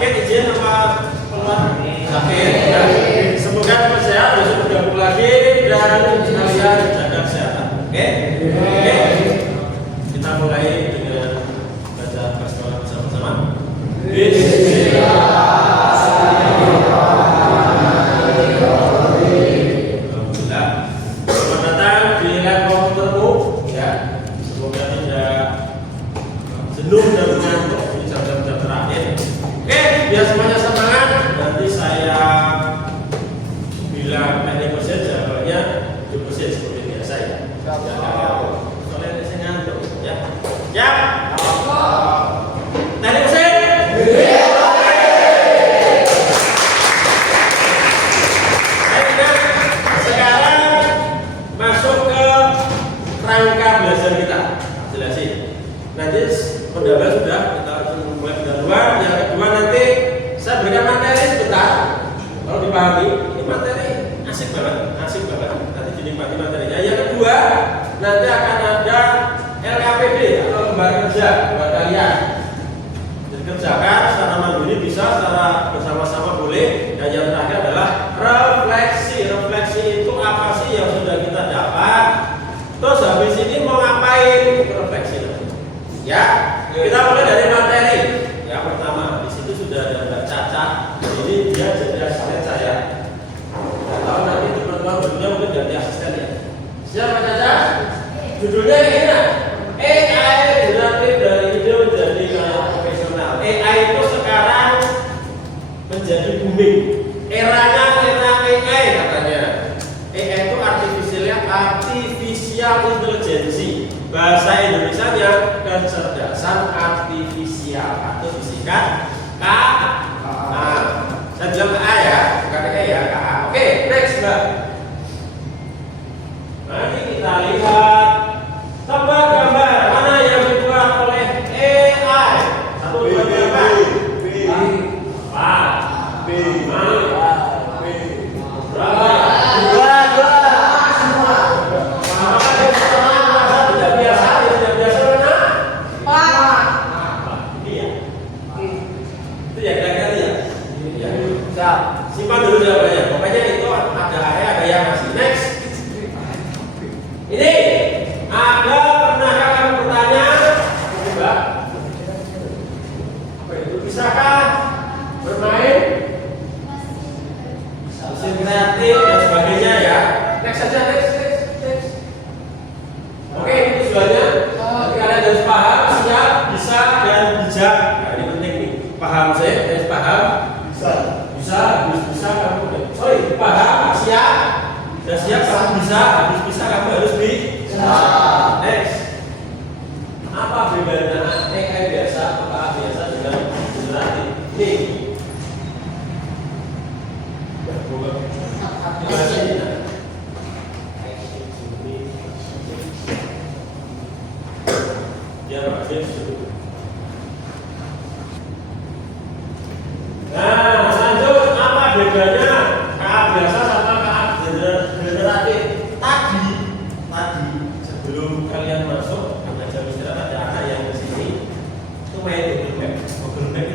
Sakit izin apa keluar? Sakit. Ya. Semoga cepat sehat, besok bergabung lagi dan sekalian jaga kesehatan. Oke? Oke. Kita mulai dengan baca basmalah bersama-sama. Bismillah. Jenuh dan mengantuk di jam-jam terakhir. Oke, biar semuanya semangat. Nanti saya bilang 90% jawabannya 20% seperti biasa ya. Soalnya saya ngantuk ya. Ya. 90%. Sekarang masuk ke rangka belajar kita. Jelasin. Nanti pendahuluan sudah, kita mulai pendahuluan. Yang kedua nanti saya berikan materi sebentar. Kalau dipahami, ini materi asik banget. Nanti dinikmati materinya. Yang kedua, nanti akan ada LKPD atau lembar kerja buat kalian. Dikerjakan secara mandiri bisa, secara bersama-sama boleh. Dan yang terakhir adalah refleksi. Refleksi itu apa sih yang sudah kita dapat? Terus habis ini mau ngapain? Refleksi. Ya, kita mulai dari materi. Yang pertama, di situ sudah ada Mbak Caca. Ini dia jadi asisten saya. Nggak tahu nanti teman-teman berikutnya mungkin jadi asisten ya. Siap Mbak Caca? Judulnya ini nah, AI generatif dari ide menjadi profesional. AI itu sekarang menjadi booming. Eranya era AI katanya. AI itu artificial intelligence. Bahasa Indonesianya kecerdasan artifisial atau disingkat KA. Saya bilang KA ya, bukan KA ya, KA. Oke, next Mbak. Mari kita lihat tebak gambar mana yang dibuat oleh AI. 1, 2, 3, 4. B. Berapa? Simpan dulu jawabannya. Pokoknya itu ada ada yang masih. Next. Ini ada pernahkah kamu bertanya? Coba. Apa itu? Bisakah bermain? Mesin kreatif dan sebagainya ya. Next saja, next. Oke, itu soalnya. Kalian harus paham, siap, bisa dan bijak. Nah, ini penting nih. Paham saya, harus paham. Bisa kamu paham, siap, dan siap kamu bisa kamu harus bisa. Next, apa bedanya AI biasa biasa dengan generatif? Nih, dia masih bedanya KA biasa sama KA generatif. Tadi sebelum kalian masuk jam istirahat ada anak yang kesini itu main Google Map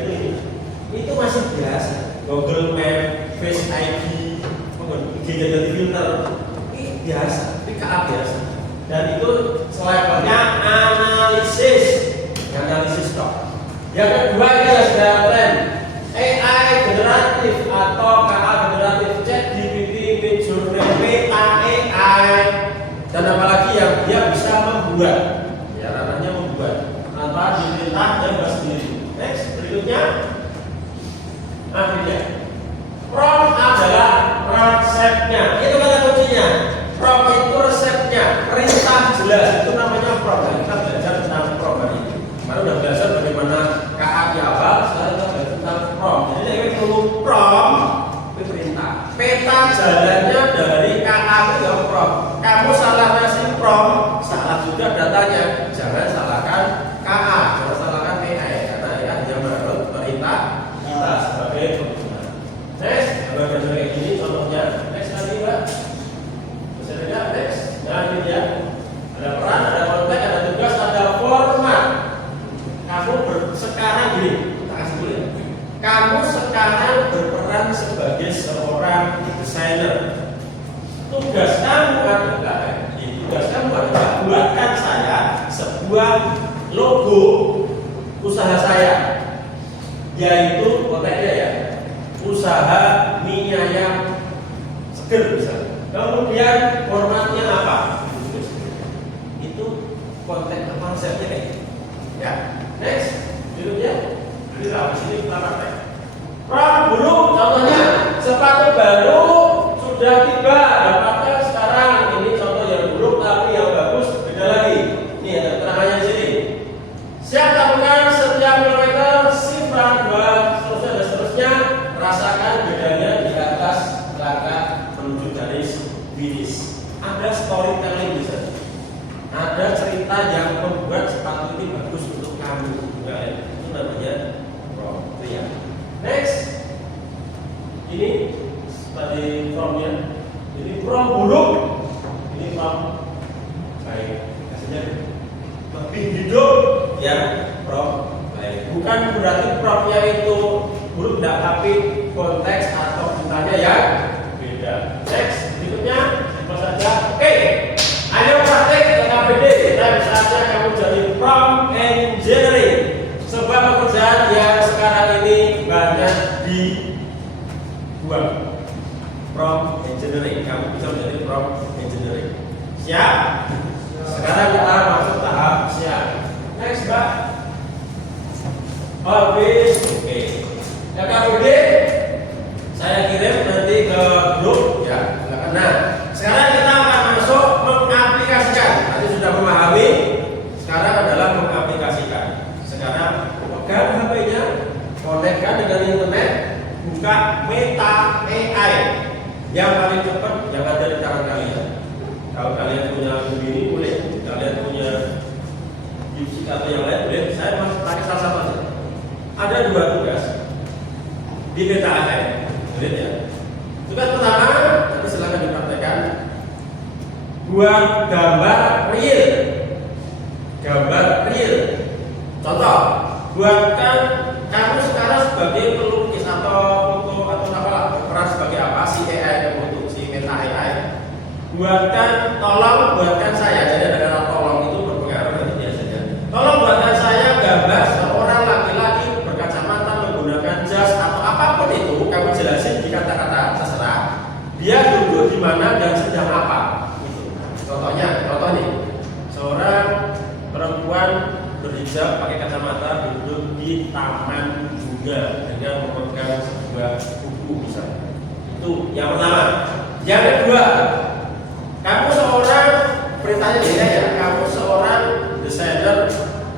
itu masih biasa. Google Map, Face ID, IG dan filter ini biasa, ini KA biasa. Dan itu selevelnya analisis toh. Yang kedua ini sudah tren AI generatif atau KA generatif, ChatGPT, Midjourney, Meta AI, dan apalagi yang dia bisa membuat, ya ranahnya membuat antara diperintah dan buat sendiri. Next, berikutnya, akhirnya, prompt adalah resepnya. Itu kata kuncinya. Prompt itu resepnya, perintah jelas. Itu namanya kamu sekarang berperan sebagai seorang desainer. Tugas kamu adalah buatkan saya sebuah logo usaha saya, yaitu konteksnya ya, usaha mie ayam seger misalnya. Kemudian formatnya apa? Itu konteks konsepnya kayak gitu. Ya, next, berikutnya. Jadi di sini kita pakai. Pram buruk, contohnya sepatu baru sudah tiba, dapatkan sekarang. Ini contoh yang buruk, tapi yang bagus beda lagi. Ini ada keterangannya di sini. Siap lakukan setiap kilometer, simpan 2, seterusnya dan seterusnya. Rasakan bedanya di atas langkah menuju garis finish. Ada storytelling di sana. Ada cerita yang membuat sepatu ini bagus untuk kamu. Itu namanya prom. Ya. Next, ini tadi promnya. Ini prom buruk, ini prom baik. Hasilnya lebih hidup ya, prom baik. Bukan berarti promnya itu buruk, tidak, tapi konteks atau ceritanya ya beda. Next, berikutnya simpel saja. Oke, ayo praktek KKBD. Dan saatnya kamu jadi prompt engineering, sebuah pekerjaan yang sekarang ini banyak dibuang. Prompt engineering, kamu bisa menjadi prompt engineering. Siap? Sekarang kita masuk tahap siap. Next, Mbak. Habis, oke. KKBD saya kirim nanti ke grup ya. Nah, sekarang kita akan masuk mengaplikasikan. Tadi sudah memahami, sekarang adalah mengaplikasikan. Sekarang pegang HP-nya, konekkan dengan internet, buka Meta AI. Yang paling cepat yang ada di tangan kalian. Kalau kalian punya begini boleh, kalian punya Music atau yang lain boleh. Saya masih pakai salah satu aja. Ada 2 tugas di Meta AI. Lihat ya. Tugas pertama, nanti silakan dipraktekkan. Buat gambar real. Gambar real. Contoh, buatkan kamu sekarang sebagai pelukis atau apa, berperan sebagai apa si AI untuk si Meta AI. Buatkan saya. Jadi ada kata tolong itu berpengaruh nanti biasanya. Tolong buatkan saya gambar seorang laki-laki berkacamata menggunakan jas atau apapun itu. Kamu jelasin di kata-kata terserah. Dia duduk di mana dan sedang apa. Contoh nih, seorang perempuan berhijab pakai kacamata duduk di taman bunga dengan memegang sebuah buku misalnya. Itu yang pertama. Yang kedua, kamu seorang, perintahnya beda ya, kamu seorang desainer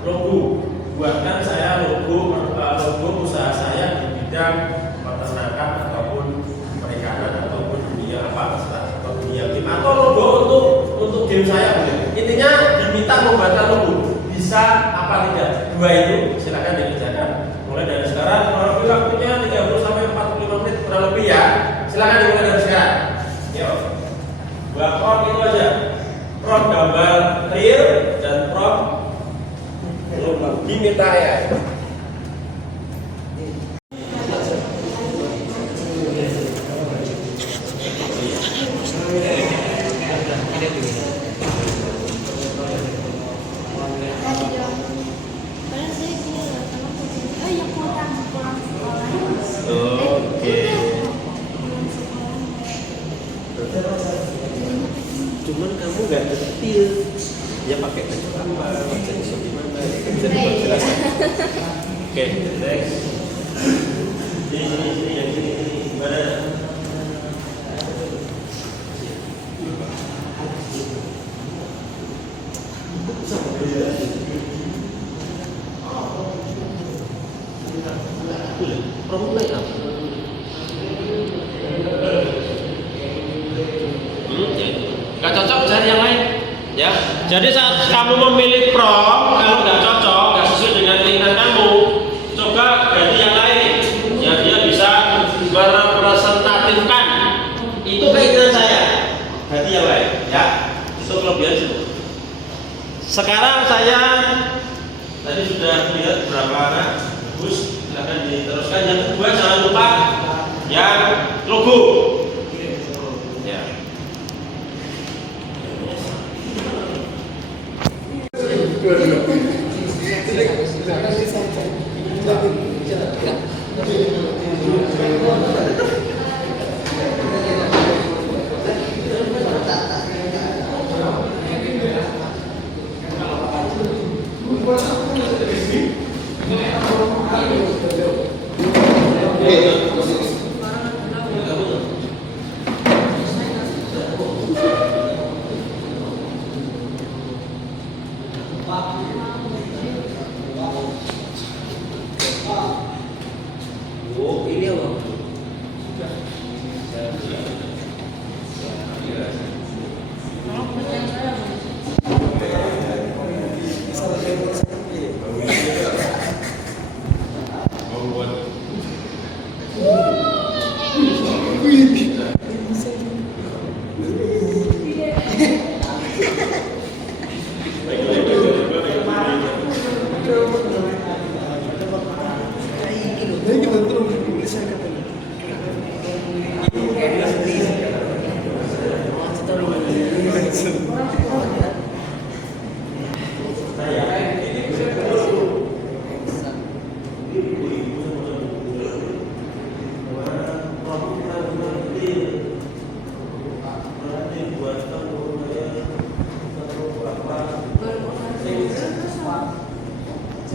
logo. Buatkan saya logo usaha saya di bidang peternakan ataupun perikanan ataupun dunia apa atau dunia game atau logo untuk game saya boleh. Intinya diminta membuatkan logo. Bisa apa tidak? 2 itu silakan dikerjakan. Mulai dari sekarang, kalau waktunya 30 sampai 45 menit kurang lebih ya. Silakan dimulai dari sekarang. Yuk. 2 prompt itu aja. Prompt gambar real dan prompt di Meta AI. Cuman kamu nggak detail, ya pakai baju apa, baca di mana, bisa dijelaskan. Oke, next. Ini yang ini gimana? Problem apa? Gak cocok cari yang lain ya. Jadi saat kamu memilih prompt, kalau nggak cocok, nggak sesuai dengan keinginan kamu, coba ganti yang lain ya, dia bisa merepresentatifkan itu keinginan saya. Ganti yang lain ya, itu kelebihan itu. Sekarang saya tadi sudah lihat berapa anak bagus, silahkan diteruskan. Yang kedua jangan lupa yang logo. Ya. Oh, ini apa?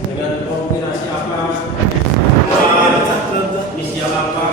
Dengan kombinasi apa? Inisial apa?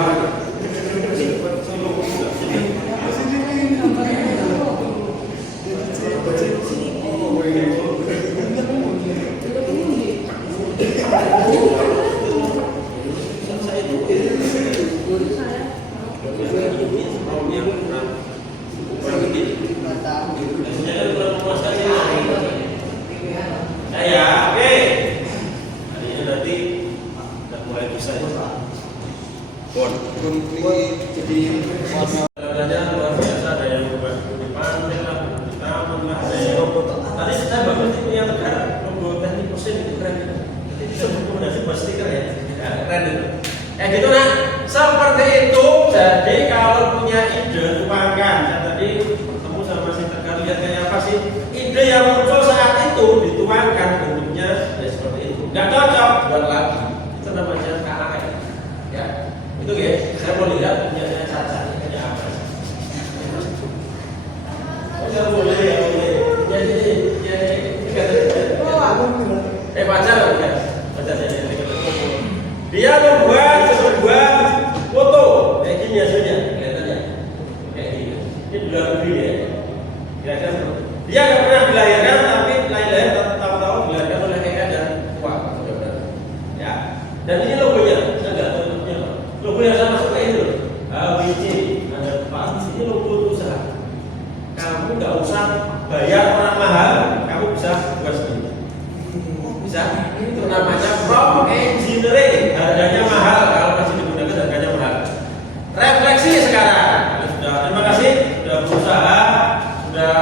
Harganya luar biasa, ada yang buat di pantai lah, di taman lah, ada yang tadi saya bagus punya Tegar logo teknik mesin itu keren. Nanti bisa rekomendasi buat stiker ya, keren itu. Gitu nak, seperti itu. Jadi kalau punya ide tuangkan. Saya tadi ketemu sama si Tegar, lihat kayak apa sih ide yang muncul saat itu dituangkan, bentuknya ya seperti itu. Nggak cocok buat lagi. Itu namanya KAE. Ya, itu ya. Saya mau lihat punya Caca. Ya boleh, ya boleh. Pacar bukan? Pacar saya. Dia membuat sebuah foto kayak gini hasilnya, kelihatannya kayak gini. Ini di luar negeri ya. Kira-kira dia nggak pernah dilahirkan, tapi lahir tahu-tahu dilahirkan oleh Eka dan Wah, ya. Dan ini logonya, saya nggak tahu logonya apa. Logo yang sama seperti itu. AWC ada Pak. Ini logo usaha. Kamu nggak usah bayar orang mahal, kamu bisa buat sendiri. Bisa. Itu namanya prompt engineering. Harganya mahal, kalau masih digunakan harganya mahal. Refleksi sekarang. Terima kasih sudah berusaha, sudah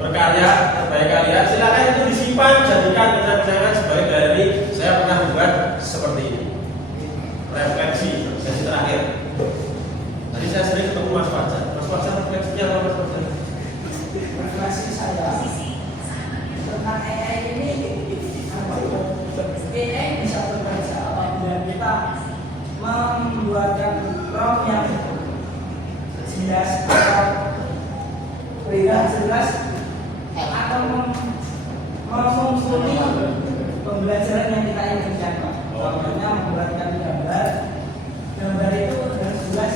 berkarya terbaik kalian. Silakan itu disimpan, jadikan kenang-kenangan sebagai galeri. Saya pernah membuat seperti ini. Refleksi sesi terakhir. Tadi saya sering ketemu Mas Fajar. Mas Fajar refleksinya apa Mas Fajar? Refleksi saya tentang AI ini bisa bekerja apabila kita membuatkan prompt yang jelas atau berikan jelas atau memfungsi pembelajaran yang kita inginkan. Contohnya membuatkan gambar itu harus jelas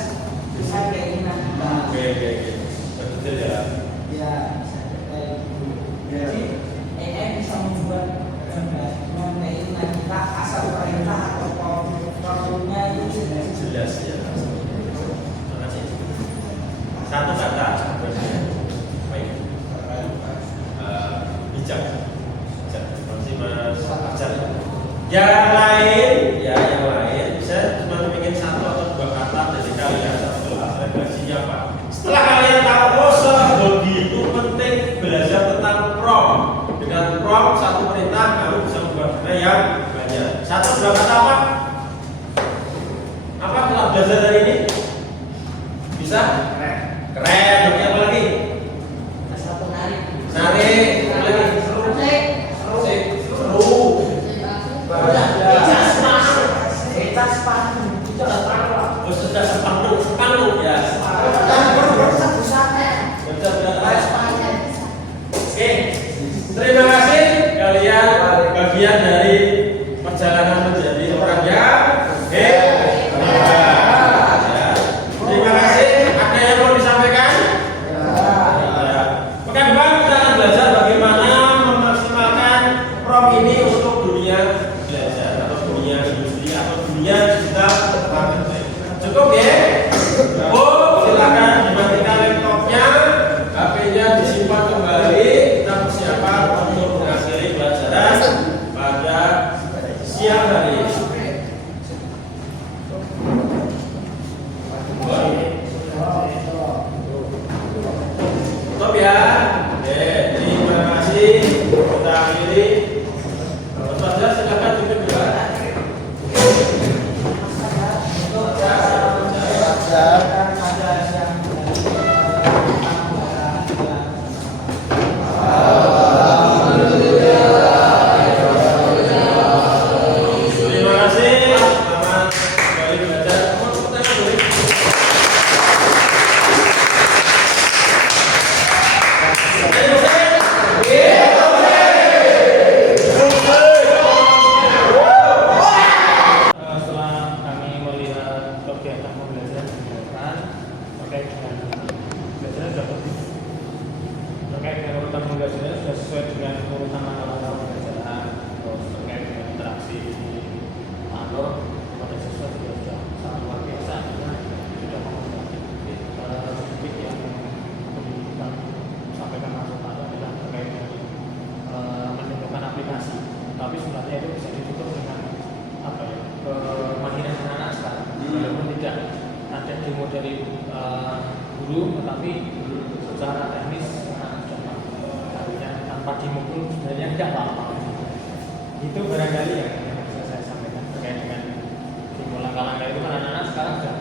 bisa keinginan kita. Oke. Betul ya. Ya, jadi AI bisa membuat gambar dengan keinginan kita asal perintah atau produknya itu Jelas ya. Terima kasih. Satu kata. Baik. Bijak. Terima kasih Mas Fajar. Yang lain, ya yang lain belajar hari ini? Bisa? Keren. Oke, apa lagi? Satu narik. Narik. Apa lagi? Seru. Oh, sudah sepanu ya. Oke, terima kasih kalian bagian dari perjalanan menjadi orang yang hebat. Ya. Terima kasih. Ada yang mau disampaikan? Ya. Pekan depan kita akan belajar bagaimana memaksimalkan prom ini untuk dunia belajar atau dunia industri atau dunia digital marketing. Cukup ya? Oh, silakan dimatikan laptopnya, HP-nya disimpan kembali. Kita persiapan untuk mengakhiri pelajaran pada siang hari. Stop ya. Oke, terima kasih. Kita akhiri. Saja silakan tutup dulu. Terima kasih. Selamat kembali belajar. Setelah kami melihat kegiatan pembelajaran yang dilakukan terkait dengan pembelajaran terkait dengan urutan pembelajaran sudah sesuai dengan urutan langkah-langkah pembelajaran, terus terkait dengan interaksi alur pada siswa juga sudah sangat luar biasa karena sudah menggunakan sedikit yang kita sampaikan masukan adalah terkait dengan menemukan aplikasi, tapi sebenarnya itu bisa ditutup dengan apa ya, kemahiran anak-anak sekarang. Walaupun tidak ada demo dari guru, tetapi secara teknis anak sudah mampu. Artinya tanpa dimukul sebenarnya tidak apa-apa. Itu barangkali yang bisa saya sampaikan terkait dengan demo langkah-langkah itu kan anak-anak sekarang sudah